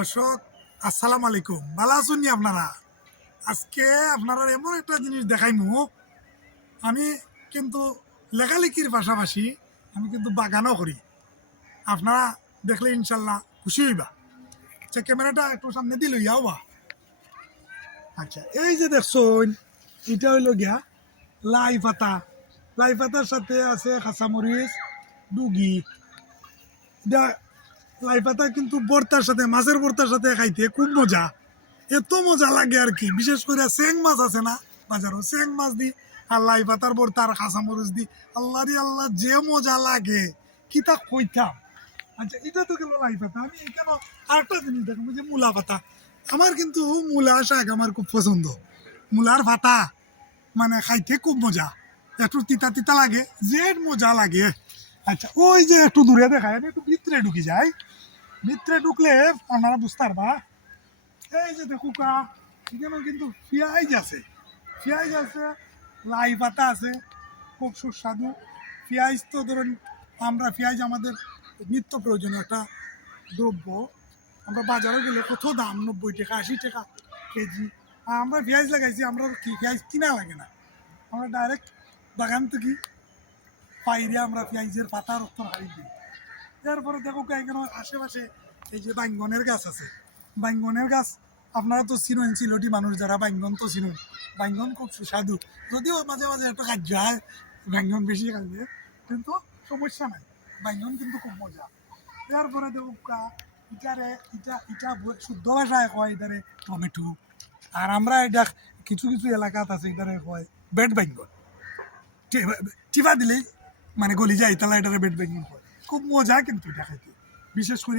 দর্শক আসসালামু আলাইকুম, ভালো আছেন নি আপনারা? আজকে আপনারা এমন একটা জিনিস দেখাইমু। আমি কিন্তু লেখালেখির পাশাপাশি আমি কিন্তু বাগানও করি। আপনারা দেখলে ইনশাল্লাহ খুশি হইবা। আচ্ছা, ক্যামেরাটা একটু সামনে দিল ইয়াও বা। আচ্ছা, এই যে দেখছেন, এটা হইল গিয়া লাই পাতা। লাই পাতার সাথে আছে কাঁচামরিচ, ডুগি। এটা লাই পাতা কিন্তু ভর্তার সাথে, মাছের ভর্তার সাথে খাইতে খুব মজা। এত মজা লাগে আর কি, বিশেষ করে চেং মাছ আছে না বাজারও, চেং মাছ দি আর লাই পাতার ভর্তা আর কাঁচামরিচ দি, আল্লাহ রে আল্লাহ যে মজা লাগে কি তা কইতাম। আচ্ছা, এটা তো গেল লাই পাতা। আমি কেন আরেকটা জিনিস দেখো, যে মূলা পাতা। আমার কিন্তু মূলা শাক আমার খুব পছন্দ। মূলার পাতা মানে খাইতে খুব মজা, একটু তিতা তিতা লাগে, যে মজা লাগে। আচ্ছা, ওই যে একটু দূরে দেখায়, আমি একটু ভিতরে ঢুকি যাই। ভিতরে ঢুকলে আপনারা বুঝতে পারবা। এই যে দেখুকা, এখানেও কিন্তু পেঁয়াজ আছে, পেঁয়াজ আছে, লাই পাতা আছে, খুব সুস্বাদু। পেঁয়াজ তো ধরুন, আমরা পেঁয়াজ আমাদের নিত্য প্রয়োজনীয় একটা দ্রব্য। আমরা বাজারে গেলে কত দাম, 90 টাকা 80 টাকা কেজি। আর আমরা পেঁয়াজ লাগাইছি, আমরা কি পেঁয়াজ কিনা লাগে না, আমরা ডাইরেক্ট বাগান থেকে পাইরে আমরা পেঁয়াজের পাতা রক্তর হারিয়ে দিই। এরপরে দেখো এখানে আশেপাশে এই যে বাইঙ্গনের গাছ আছে। বাইঙ্গনের গাছ আপনারা তো চিনেন, সিলটি মানুষ যারা, বাইঙ্গন তো চিনেন। বাইঙ্গন খুব সুস্বাদু, যদিও মাঝে মাঝে একটু কার্য হয় বাইঙ্গন বেশি খাইলে, কিন্তু সমস্যা নাই, বাইঙ্গন কিন্তু খুব মজা। এরপরে দেখো ইটারে ইটা ইটা শুদ্ধ ভাষায় কয় এটারে টমেটো। আর আমরা এটা কিছু কিছু এলাকাত আছে এটারে কয় বেড বাইঙ্গন। টিপা দিলেই মানে গলি যায়, তাহলে এটারে বেড বাইঙ্গন হয়। খুব মজা কিন্তু এটা খাইতে, বিশেষ করে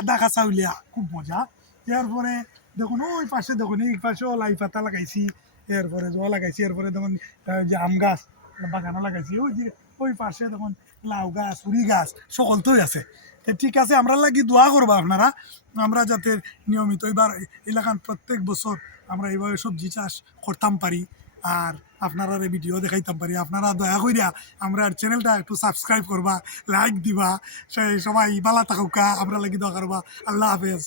আদা কাঁচা উলিয়া খুব মজা। এরপরে দেখুন ওই পাশে, দেখুন এই পাশেও লাই পাতা লাগাইছি, এরপরে জল লাগাইছি, এরপরে দেখুন যে আম গাছ বাগানও লাগাইছি। ওই যে ওই পাশে দেখুন লাউ গাছ, উড়ি গাছ সকল তোই আছে। ঠিক আছে, আমরা লাগি দোয়া করবা আপনারা, আমরা যাতে নিয়মিত এবার এলাকান প্রত্যেক বছর আমরা এইভাবে সবজি চাষ করতাম পারি, আর আপনারা ভিডিও দেখাইতাম পারি। আপনারা দয়া করিয়া আমরা চ্যানেলটা একটু সাবস্ক্রাইব করবা, লাইক দিবা। সবাই বালা থাকুকা, আমরা লাগি দোয়া করবা। আল্লাহ হাফেজ।